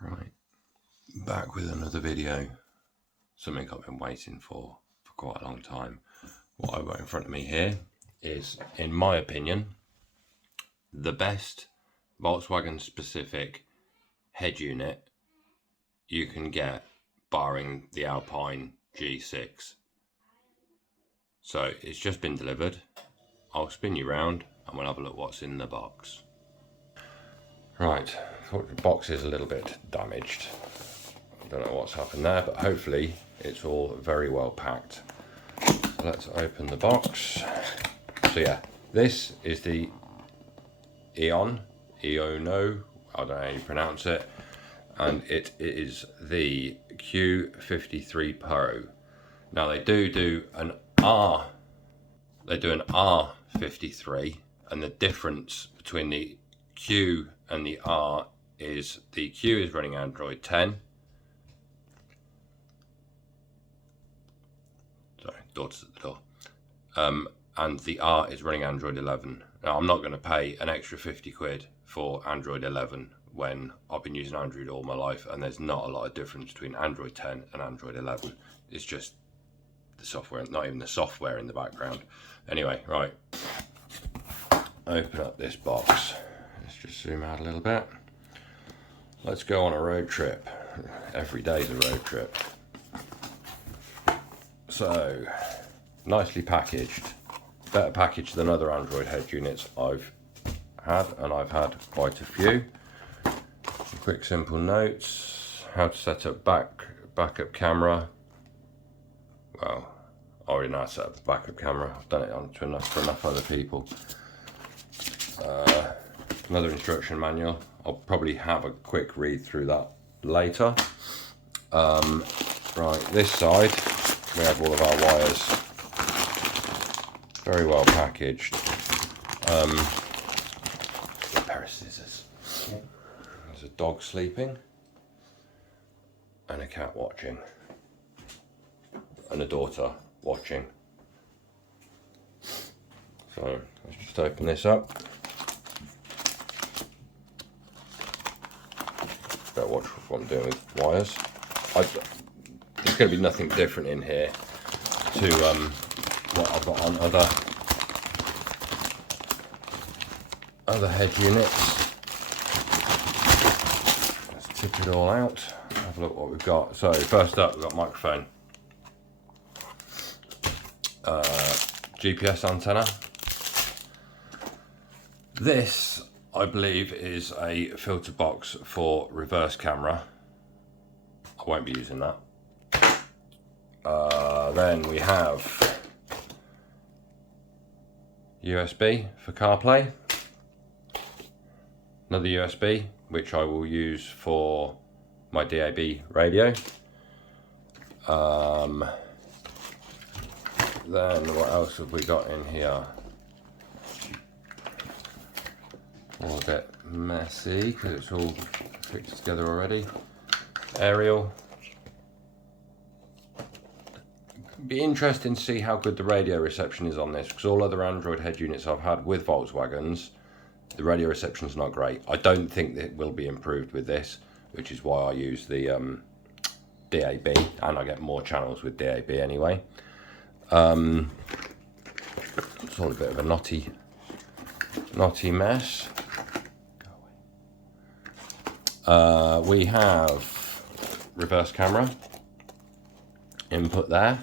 Right, back with another video, something I've been waiting for quite a long time. What I've got in front of me here is, in my opinion, the best Volkswagen specific head unit you can get, barring the Alpine G6. So it's just been delivered. I'll spin you round and we'll have a look what's in the box. Right, I thought the box is a little bit damaged. I don't know what's happened there, but hopefully it's all very well packed. So let's open the box. So yeah, this is the Eonon, I don't know how you pronounce it, and it is the Q53pro. Now they do an R53, and the difference between the Q and the R is the Q is running Android 10. Sorry, daughter's at the door. And the R is running Android 11. Now I'm not going to pay an extra 50 quid for Android 11 when I've been using Android all my life, and there's not a lot of difference between Android 10 and Android 11. It's just the software, not even the software in the background. Anyway, right, open up this box. Let's just zoom out a little bit. Let's go on a road trip. Every day's a road trip. So, nicely packaged. Better packaged than other Android head units I've had, and I've had quite a few. Some quick simple notes. How to set up backup camera. Well, I already know how to set up a backup camera. I've done it for enough other people. Another instruction manual. I'll probably have a quick read through that later. Right, this side we have all of our wires, very well packaged. A pair of scissors. There's a dog sleeping, and a cat watching, and a daughter watching. So let's just open this up. Better watch what I'm doing with wires. There's going to be nothing different in here to what I've got on other head units. Let's tip it all out. Have a look what we've got. So first up, we've got microphone, GPS antenna. This, I believe, is a filter box for reverse camera. I won't be using that. Then we have USB for CarPlay. Another USB, which I will use for my DAB radio. Then what else have we got in here? All a bit messy because it's all fixed together already. Aerial. Be interesting to see how good the radio reception is on this, because all other Android head units I've had with Volkswagens, the radio reception is not great. I don't think that it will be improved with this, which is why I use the DAB, and I get more channels with DAB anyway. It's all a bit of a knotty mess. We have reverse camera input there.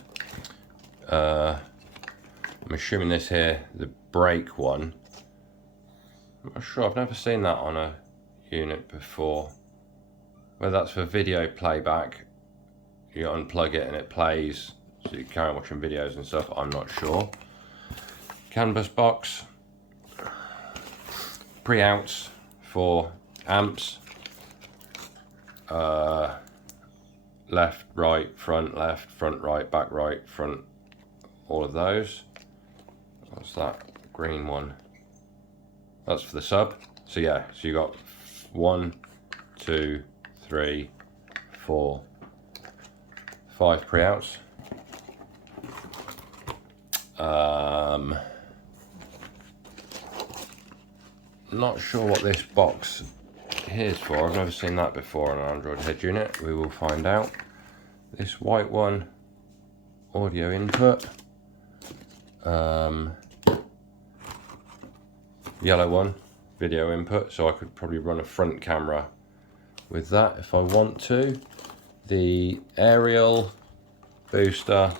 I'm assuming this here, the brake one. I'm not sure, I've never seen that on a unit before. Whether that's for video playback, you unplug it and it plays, so you carry on watching videos and stuff, I'm not sure. Canvas box, pre-outs for amps, left, right, front, right, back, right, front, all of those. What's that green one? That's for the sub. So yeah, so you got 1, 2, 3, 4, 5 pre-outs. Not sure what this box here's for. I've never seen that before on an Android head unit. We will find out. This white one, audio input. Yellow one, video input. So I could probably run a front camera with that if I want to. The aerial booster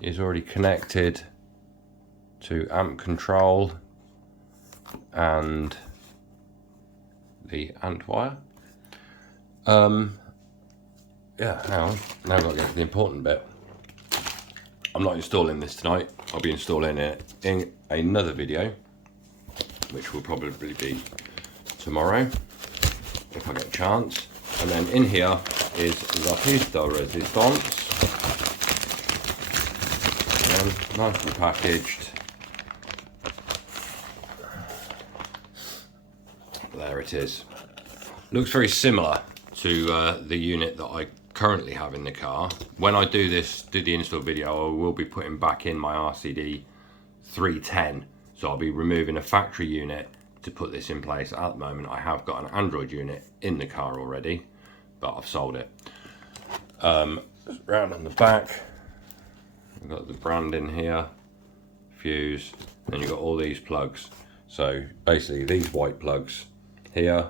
is already connected to amp control and the ant wire. Yeah, hang on. Now I've got to get to the important bit. I'm not installing this tonight. I'll be installing it in another video, which will probably be tomorrow, if I get a chance. And then in here is the piece de resistance. And nicely packaged. There it is. Looks very similar to the unit that I currently have in the car. When I do the install video, I will be putting back in my RCD 310. So I'll be removing a factory unit to put this in place. At the moment, I have got an Android unit in the car already, but I've sold it. Round on the back, we've got the brand in here, fuse, and you've got all these plugs. So basically these white plugs here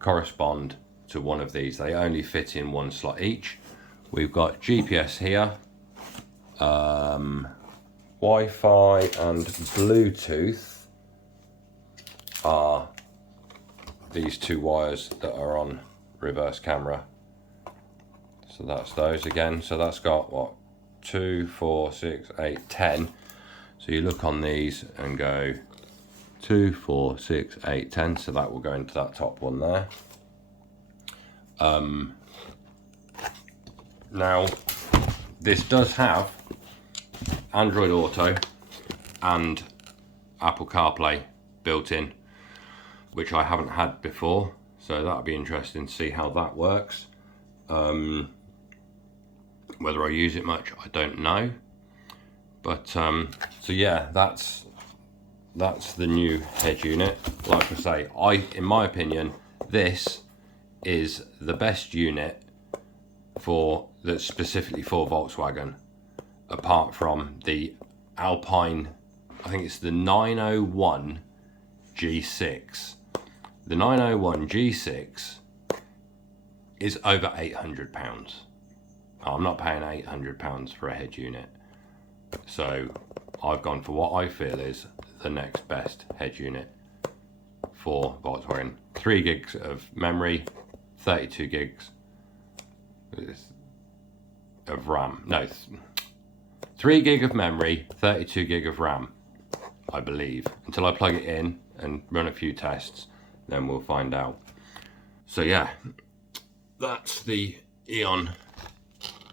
correspond to one of these. They only fit in one slot each. We've got GPS here, Wi-Fi and Bluetooth are these two wires that are on reverse camera. So that's those again. So that's got what, 2, 4, 6, 8, 10. So you look on these and go 2, 4, 6, 8, 10. So that will go into that top one there. Now this does have Android Auto and Apple CarPlay built in, which I haven't had before, so that'll be interesting to see how that works. Whether I use it much, I don't know, but so yeah, that's the new head unit. Like I say, in my opinion, this is the best unit that's specifically for Volkswagen, apart from the Alpine, I think it's the 901 G6. The 901 G6 is over £800. I'm not paying £800 for a head unit. So I've gone for what I feel is the next best head unit for Volkswagen. 3 gigs of memory, 32 gigs of RAM. No, 3 gig of memory, 32 gig of RAM, I believe. Until I plug it in and run a few tests, then we'll find out. So yeah, that's the Eonon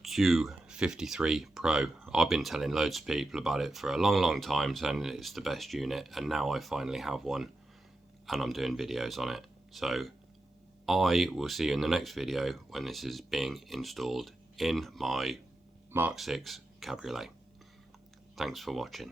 Q53pro. I've been telling loads of people about it for a long time, saying it's the best unit, and now I finally have one and I'm doing videos on it. So I will see you in the next video when this is being installed in my Mark 6 Cabriolet. Thanks for watching.